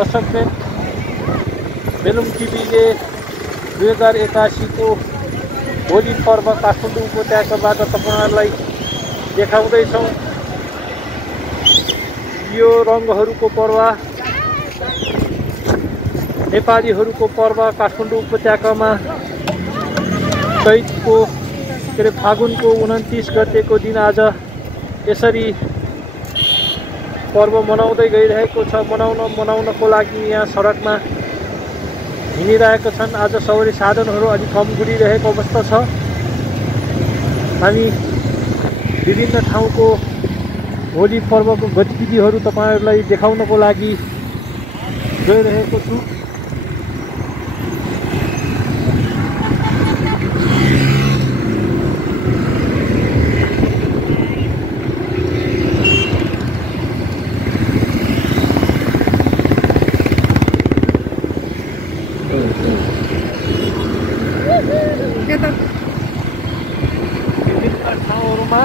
दर्शकले मेलुङ टिभीले 2081 को होली पर्व काठमाडौँ उपत्यकाबाट तपाईहरुलाई देखाउँदैछौं। यो रंगहरुको पर्व, नेपालीहरुको पर्व काठमाडौँ उपत्यकामा चैतको फागुनको 29 गतेको दिन आज यसरी पर्व मनाउँदै गइरहेको छ। मनाउनको लागि यहाँ सडकमा हिँडिरहेका छन्। आज सवारी साधनहरू अलि कम गुडिरहेको अवस्था छ। हामी विभिन्न ठाउँको होली पर्वको गतिविधिहरू तपाईहरुलाई देखाउनको लागि गइरहेको छु। विभिन्न ठाउँहरूमा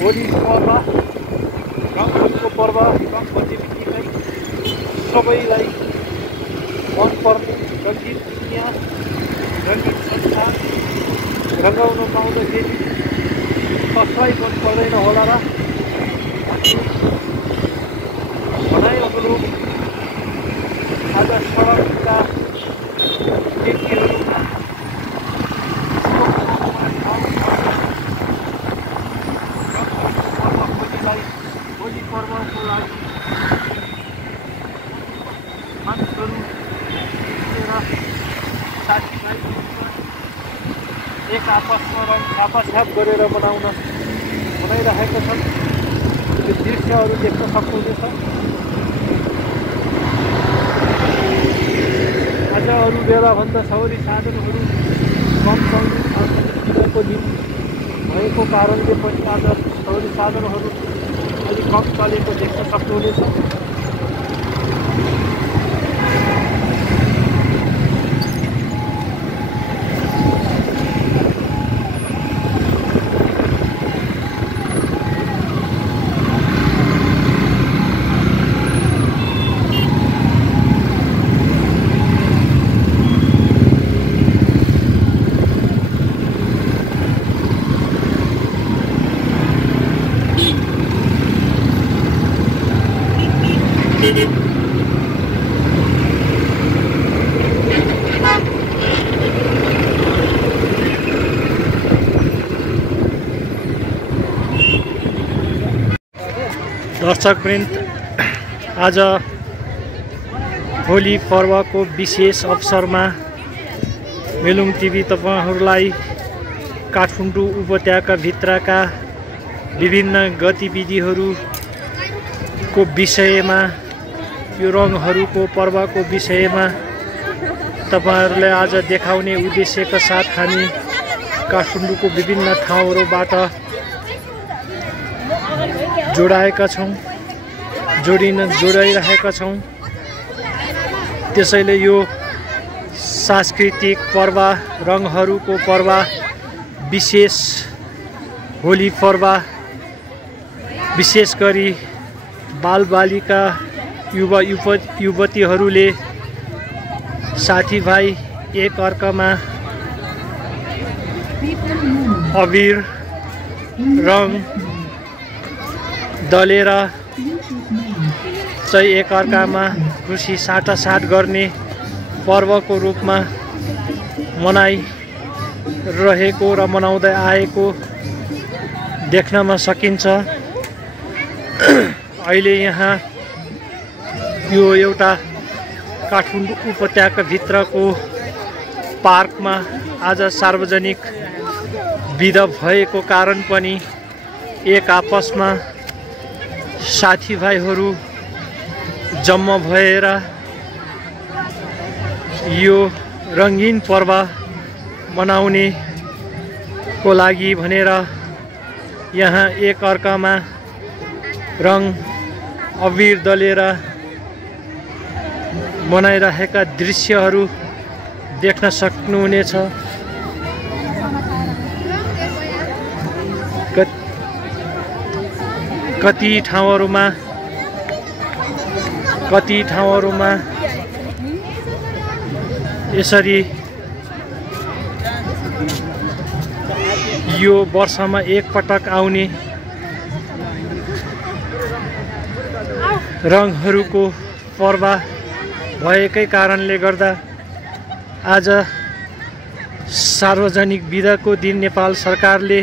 होली पर्व, रङहरूको पर्व, रङ गतिविधिलाई सबैलाई मनपर्ने रङ्गीन दुनियाँ, रङ्गीन संसार रङ्गाउन पाउँदाखेरि कसलाई मन पर्दैन होला र। भनाइहरू आज सडकका केटीहरूमा होली पर्वको लागि मानिसहरू साथीभाइ एक आपसमा रङ छापाछाप गरेर मनाइरहेका छन्। त्यो दृश्यहरू देख्न सक्नुहुनेछ। आज अरू बेलाभन्दा सवारी साधनहरू कम चल्नेको दिन भएको कारणले पनि आज सवारी साधनहरू अलिक कम चलेको देख्न सक्नुहुनेछ। दर्शकवृन्द, आज होली पर्वको विशेष अवसरमा मेलुङ टिभी तपाईहरुलाई काठमाडौँ उपत्यकाभित्रका विभिन्न गतिविधिहरूको विषयमा, यो रङहरूको पर्वको विषयमा तपाईहरुलाई आज देखाउने उद्देश्यका साथ हामी काठमाडौँको विभिन्न ठाउँहरूबाट जोडाइरहेका छौं। त्यसैले यो सांस्कृतिक पर्व, रङहरूको पर्व, विशेष होली पर्व विशेष गरी बालबालिका, युवा युवतीहरूले साथीभाइ एक अर्कामा अबिर रङ दलेर चाहिँ एक अर्कामा खुसी साटासाट गर्ने पर्वको रूपमा मनाइरहेको र मनाउँदै आएको देख्नमा सकिन्छ। अहिले यहाँ यो एउटा काठमाडौँ उपत्यकाभित्रको पार्कमा आज सार्वजनिक बिदा भएको कारण पनि एक आपसमा साथीभाइहरू जम्मा भएर यो रङ्गीन पर्व मनाउनेको लागि भनेर यहाँ एक अर्कामा रङ अबिर दलेर मनाइरहेका दृश्यहरू देख्न सक्नुहुनेछ। कति ठाउँहरूमा कति ठाउँहरूमा यसरी यो वर्षमा एकपटक आउने रङहरूको पर्व भएकै कारणले गर्दा आज सार्वजनिक बिदाको दिन नेपाल सरकारले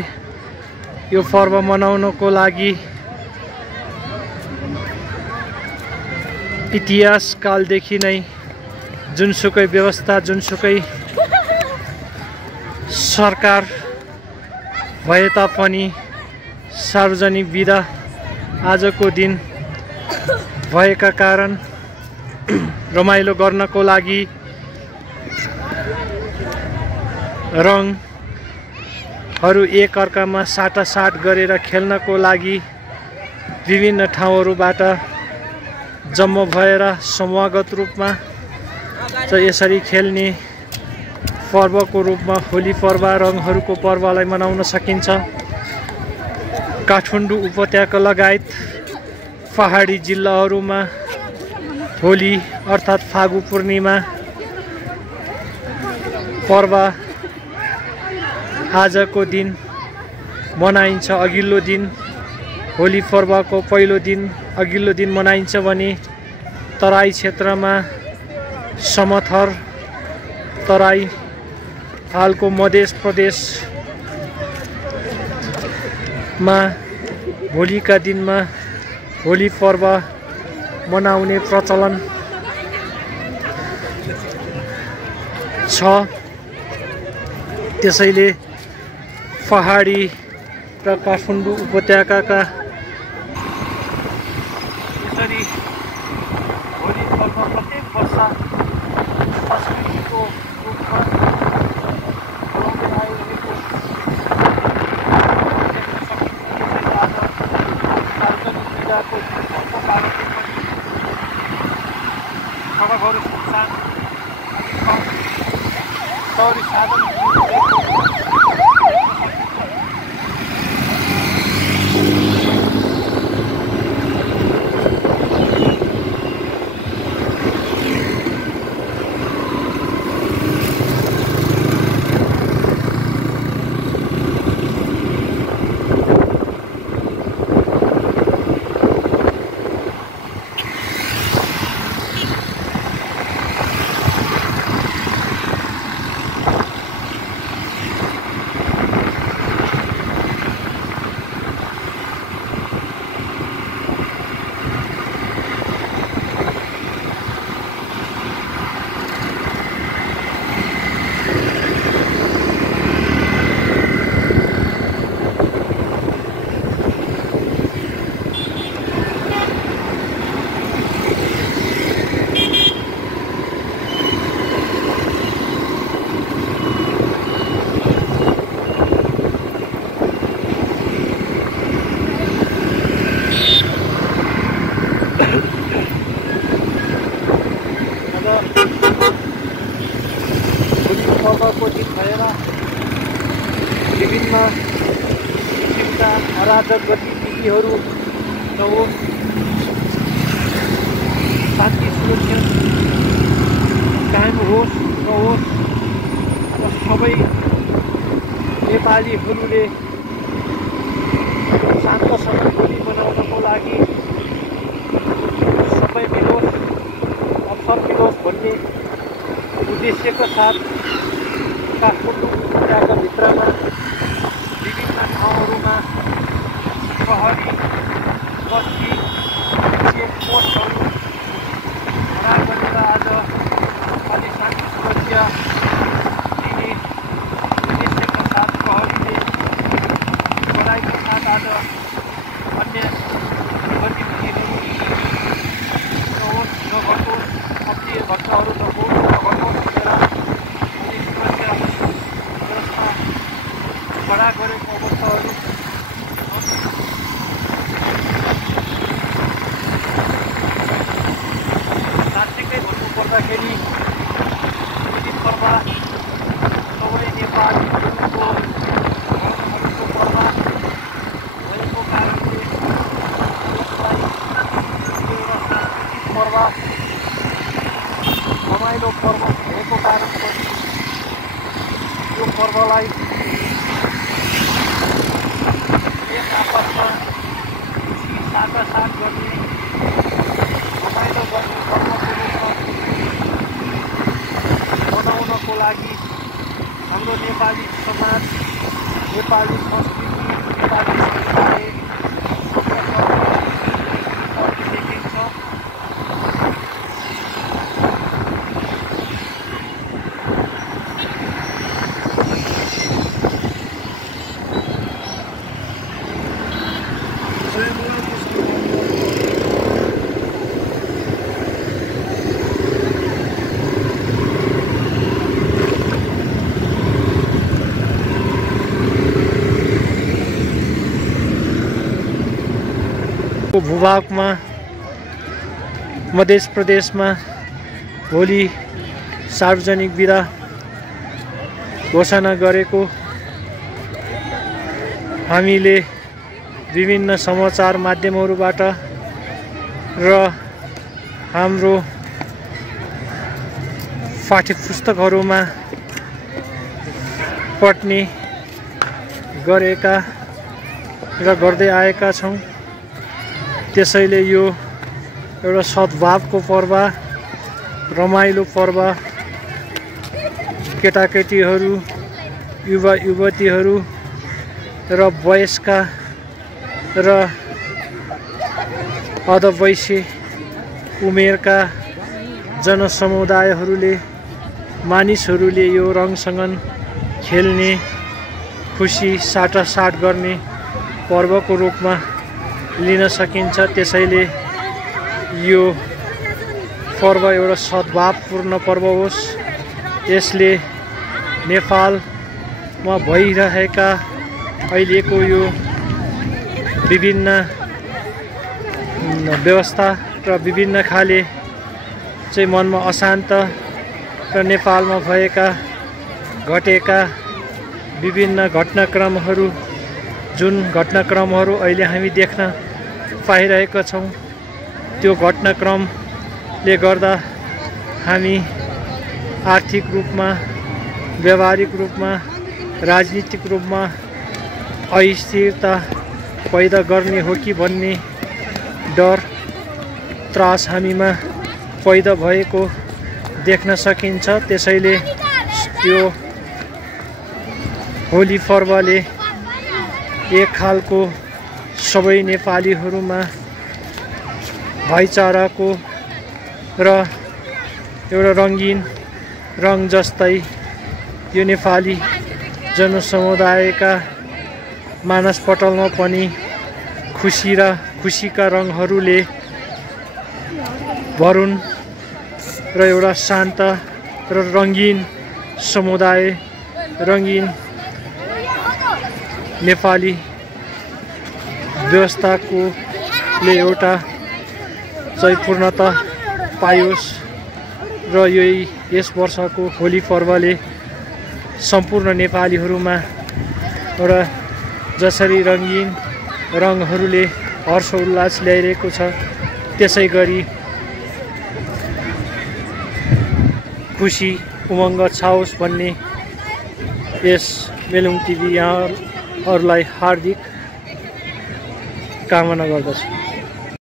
यो पर्व मनाउनको लागि इतिहास कालदेखि नै जुनसुकै व्यवस्था जुनसुकै सरकार भए तापनि सार्वजनिक बिदा आजको दिन भएका कारण रमाइलो गर्नको लागि रङहरू एक अर्कामा साटासाट गरेर खेल्नको लागि विभिन्न ठाउँहरूबाट जम्मा भएर समूहगत रूपमा यसरी खेल्ने पर्वको रूपमा होली पर्व रङहरूको पर्वलाई मनाउन सकिन्छ। काठमाडौँ उपत्यका लगायत पहाडी जिल्लाहरूमा होली अर्थात् फागु पूर्णिमा पर्व आजको दिन मनाइन्छ। अघिल्लो दिन होली पर्वको पहिलो दिन अघिल्लो दिन मनाइन्छ भने तराई क्षेत्रमा समथर तराई हालको मध्य प्रदेशमा होलीका दिनमा होली पर्व मनाउने प्रचलन छ। त्यसैले पहाडी र काठमाडौँ उपत्यकाका यसरी होली पर्व प्रत्येक वर्ष संस्कृतिको रूपमा सडकहरू सुनसान सहरी साधन पर्वको दिन भएर विभिन्न किसिमका अराजक गतिविधिहरू नहोस्, शान्ति सुरक्षा कायम होस् नहोस् र सबै नेपालीहरूले शान्तसँग होली मनाउनको लागि सबै मिलोस् अवसर मिलोस् भन्ने उद्देश्यका साथ काठमाडौँ उपत्यका भित्रमा विभिन्न ठाउँहरूमा प्रहरी बस्ती चेकपोस्टहरू खडा गरेर आज अलि शान्ति सुरक्षा दिने उद्देश्यका साथ प्रहरीले कडाइका साथ आज अन्य गतिविधिहरू नहोस् नघटोस्, अप्रिय घटनाहरू नहोस् नघटोस् खडा गरेको अवस्थाहरू पर्व रमाइलो पर्व भएको कारण पनि यो पर्वलाई एक आपसमा खुसी साटासाट गर्ने रमाइलो गर्ने पर्वको रूपमा मनाउनको लागि हाम्रो नेपाली समाज, नेपाली संस्कृति, नेपाली समुदाय देखिन्छ। भूभागमा मध्य प्रदेशमा होली सार्वजनिक बिदा घोषणा गरेको हामीले विभिन्न समाचार माध्यमहरूबाट र हाम्रो पाठ्यपुस्तकहरूमा पढ्ने गरेका र गर्दै आएका छौँ। त्यसैले यो एउटा सद्भावको पर्व, रमाइलो पर्व, केटाकेटीहरू, युवा युवतीहरू र वयस्क र अधवयस्क उमेरका जनसमुदायहरूले मानिसहरूले यो रङसँग खेल्ने, खुसी साटासाट गर्ने पर्वको रूपमा लिन सकिन्छ। त्यसैले यो पर्व एउटा सद्भावपूर्ण पर्व होस्। यसले नेपालमा भइरहेका अहिलेको यो विभिन्न व्यवस्था र विभिन्न खाले चाहिँ मनमा अशान्त र नेपालमा भएका घटेका विभिन्न घटनाक्रमहरू, जुन घटनाक्रमहरू अहिले हामी देख्न पाइरहेका छौँ, त्यो घटनाक्रमले गर्दा हामी आर्थिक रूपमा, व्यावहारिक रूपमा, राजनीतिक रूपमा अस्थिरता पैदा गर्ने हो कि भन्ने डर, त्रास हामीमा पैदा भएको देख्न सकिन्छ। त्यसैले यो होली पर्वले एक खालको सबै नेपालीहरूमा भाइचाराको र एउटा रङ्गीन रङ जस्तै यो नेपाली जनसमुदायका मानसपटलमा पनि खुसी र खुसीका रङहरूले भरुन् र एउटा शान्त र रङ्गीन समुदाय, रङ्गीन नेपाली व्यवस्थाकोले एउटा चाहिँ पूर्णता पाइयोस् र यस वर्षको होली पर्वले सम्पूर्ण नेपालीहरूमा एउटा जसरी रङ्गीन रङहरूले हर्ष उल्लास ल्याइरहेको छ, त्यसै गरी खुसी उमङ्ग छाओस् भन्ने यस मेलुङ टिभी यहाँहरूलाई हार्दिक कामना गर्दछु।